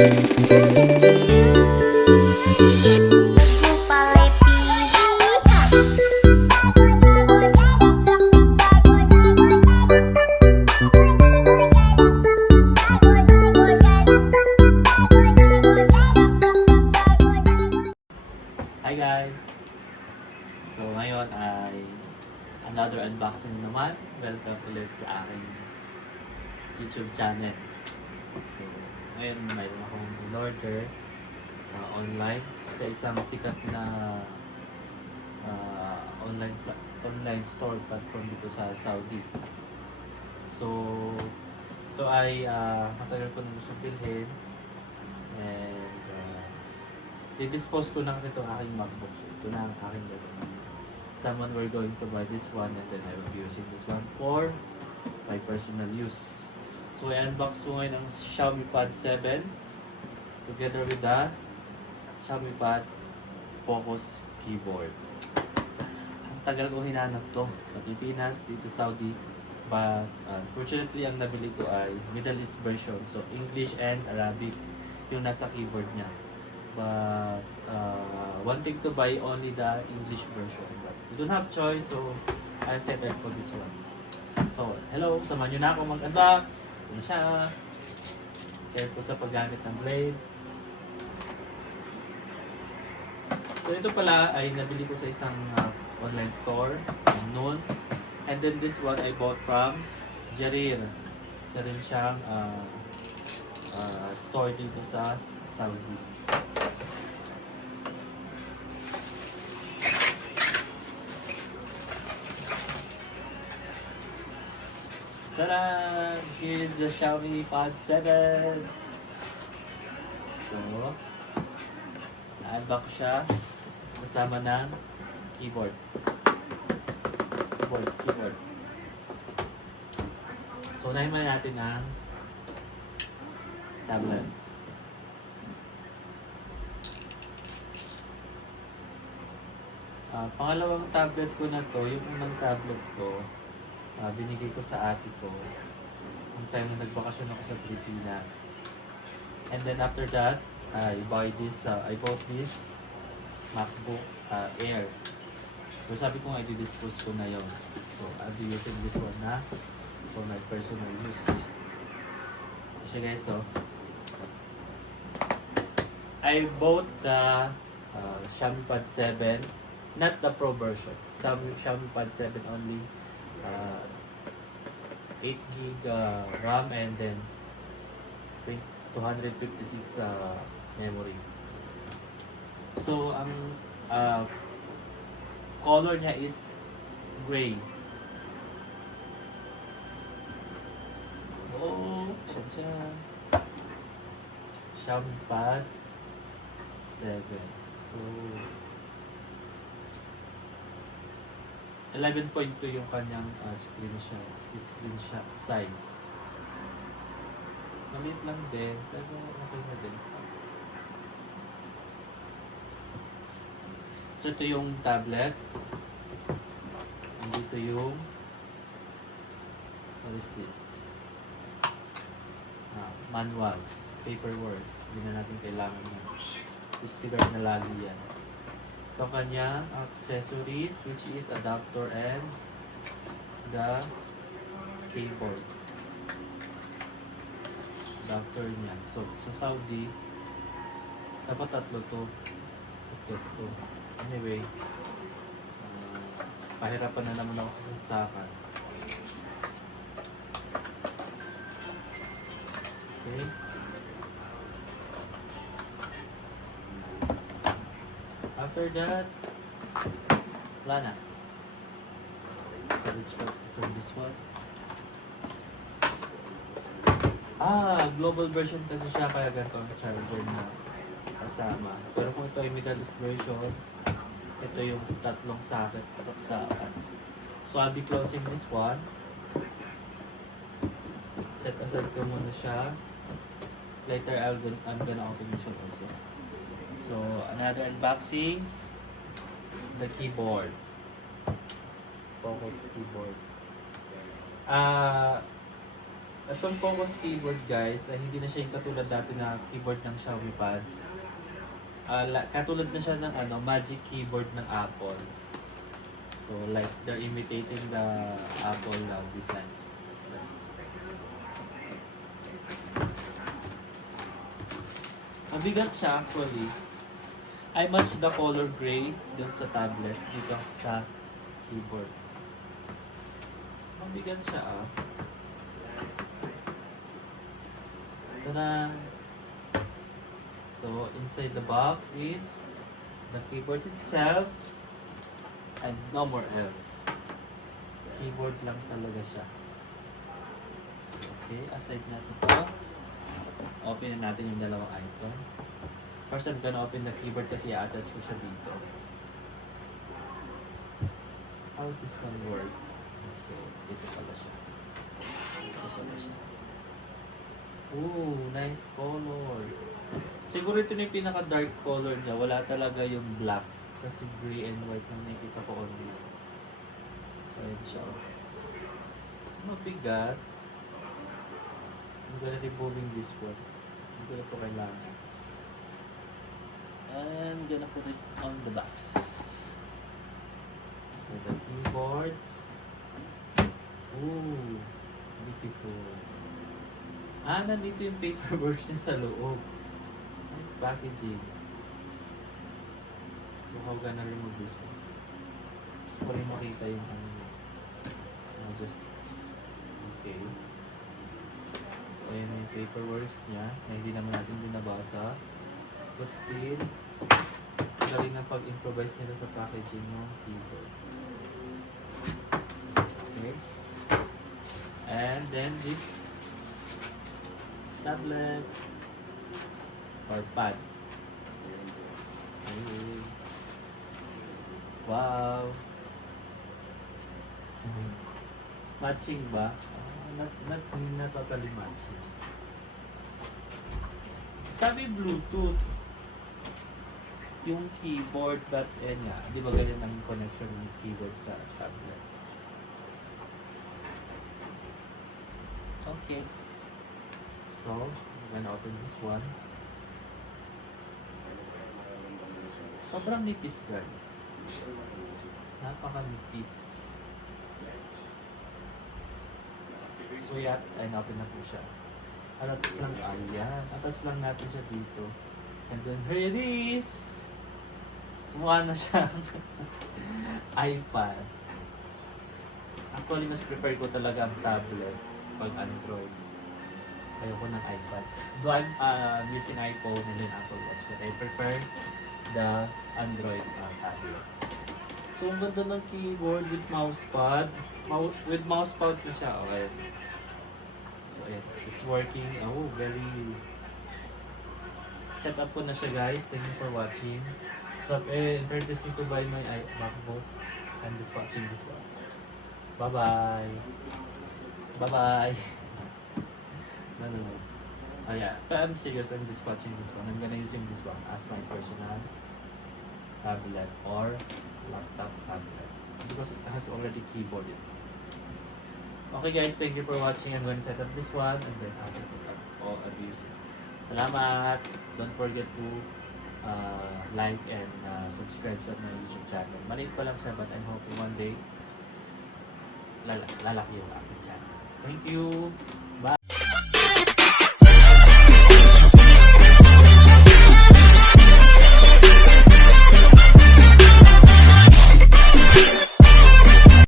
Hi guys! So ngayon ay another unboxing naman. Welcome ulit sa aking YouTube channel. So ngayon mayroon akong in-order online sa isang sikat na online store platform dito sa Saudi. So ito ay matagal ko na gusto bilhin and i-dispose ko na kasi itong aking MacBook. So, ito na ang aking gagawin. Someone were going to buy this one and then I will be using this one for my personal use. So, i-unbox ko ngayon ang Xiaomi Pad 7 together with the Xiaomi Pad Focus Keyboard. Ang tagal ko hinanap to sa Pilipinas, dito Saudi. But fortunately, ang nabili ko ay Middle East version. So, English and Arabic yung nasa keyboard niya. But wanting to buy only the English version, but we don't have choice, so I settled for this one. So hello, samahan nyo na ako mag-unbox. Ito siya. Careful sa paggamit ng blade. So ito pala ay nabili ko sa isang online store noon, and then this one I bought from Jarir. Isa rin siyang store dito sa Saudi. Tada! Here's the Xiaomi Pad 7. So, na-unbox siya kasama ng keyboard. Keyboard. So, unahin muna natin ang tablet. Pangalawang tablet ko na to, yung unang tablet ko, binigay ko sa ate ko ang time na nagbakasyon ako sa Pilipinas. And then after that, I bought this MacBook Air. So sabi ko nga, i-dispose ko na yon. So I'll be using this one na for my personal use. So guys, so I bought the Xiaomi Pad 7, not the Pro version. Xiaomi Pad 7 only. 8 gig RAM and then 256 memory. So ang color niya is gray. Oh, siya. Xiaomi Pad 7. So 11.2 yung kanyang screen size. Maliit lang din, pero okay na din. So ito yung tablet. Andito yung what is this? Manuals, paperwork. Hindi na natin kailangan yan. Disregard na lagi yan. Ito kanyang accessories, which is adapter and the keyboard. Adapter niya. So, sa Saudi, dapat tatlo to. Ito. Anyway, pahirapan na naman ako sa saksakan. Okay. After that, wala na. So let's turn this one. Global version kasi siya, kaya ganito ang charger na kasama. Pero kung ito ay Middle East version, ito yung tatlong socket saksakan. So I'll be closing this one. Set aside ko muna siya. Later I'm gonna open this one also. So, another unboxing, the keyboard. Focus keyboard. Itong Focus keyboard guys, ay hindi na siya yung katulad dati na keyboard ng Xiaomi Pads. Katulad na siya ng Magic Keyboard ng Apple. So like they're imitating the Apple design. Mabigat siya actually. I match the color gray dun sa tablet dito sa keyboard. Mabigat siya Tada! So inside the box is the keyboard itself and no more else. Keyboard lang talaga siya. So okay, aside natin ito. Open na natin yung dalawang item. First, I'm gonna open the keyboard kasi i-attach ko siya dito. How this one work? So, ito pala siya. Ooh, nice color. Siguro ito na yung pinaka-dark color niya. Wala talaga yung black. Kasi gray and white na nakikita ko online. So, ayan siya. Mabigat. I'm gonna removing this one. Hindi ko na ito kailangan. I'm gonna put it on the box. So the keyboard. Ooh, beautiful. Nandito yung paper version sa loob. Nice packaging. So how gonna remove this one? Gusto ko rin makita yung just okay. So ayan yung paperworks niya na hindi naman natin binabasa. But still, galing na pag-improvise nila sa packaging ng keyboard. Okay. And then this tablet or pad. Okay. Wow! Matching ba? Not totally matching. Sabi Bluetooth. Yung keyboard that niya, di ba ganyan ang connection ng keyboard sa tablet? Okay. So, I'm gonna open this one. Sobrang nipis guys. Napaka-nipis. So yeah, ay open na po siya. Attach lang, ayan. Attach lang natin siya dito. And then here it is! Sumukha na siyang iPad. Actually, mas prefer ko talaga ang tablet pag Android. Ayoko ng iPad. Though I'm using iPhone and then Apple Watch, but I prefer the Android tablets. So, ang ganda ng keyboard with mousepad. With mousepad na siya. Okay. So, ayan. It's working. Oh, very... Set up ko na siya guys. Thank you for watching. So, interesting to buy my MacBook. I'm just watching this one. Bye-bye. Bye-bye. No. Oh yeah, but I'm serious. I'm just watching this one. I'm gonna using this one as my personal tablet or laptop tablet because it has already keyboard in it. Okay guys, thank you for watching. I'm going to set up this one and then I will put up all abuse it. Salamat! Don't forget to like and subscribe sa my YouTube channel. Maliit pa lang siya but I'm hoping one day lalaki yung aking channel. Thank you!